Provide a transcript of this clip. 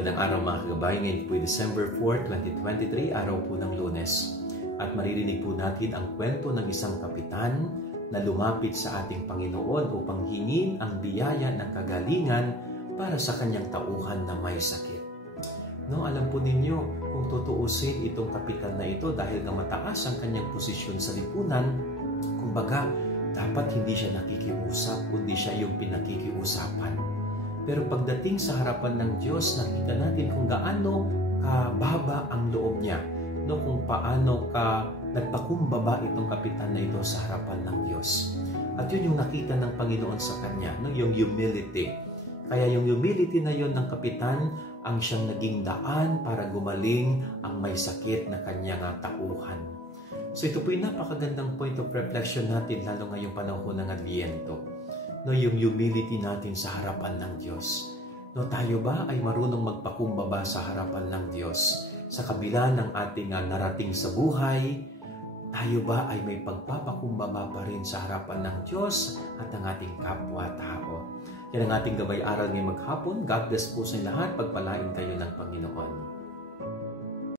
Magandang araw mga kagabay. Ngayon po December 4, 2023, araw po ng Lunes. At maririnig po natin ang kwento ng isang kapitan na lumapit sa ating Panginoon upang hingin ang biyaya ng kagalingan para sa kanyang tauhan na may sakit. No, alam po ninyo, kung tutuusin itong kapitan na ito dahil nga mataas ang kanyang posisyon sa lipunan, kumbaga, dapat hindi siya nakikiusap, kundi siya yung pinakikiusapan. Pero pagdating sa harapan ng Diyos, nakita natin kung gaano kababa ang loob niya. No, kung paano nagpakumbaba itong kapitan na ito sa harapan ng Diyos. At yun yung nakita ng Panginoon sa kanya, no, yung humility. Kaya yung humility na yun ng kapitan ang siyang naging daan para gumaling ang may sakit na kanyang tauhan. So ito po yung napakagandang point of reflection natin lalo ngayong panahon ng Adviento. No, yung humility natin sa harapan ng Diyos. No, tayo ba ay marunong magpakumbaba sa harapan ng Diyos? Sa kabila ng ating narating sa buhay, tayo ba ay may pagpapakumbaba pa rin sa harapan ng Diyos at ang ating kapwa-tao? Yan ang ating gabay aral ngayong maghapon. God bless po sa lahat. Pagpalain kayo ng Panginoon.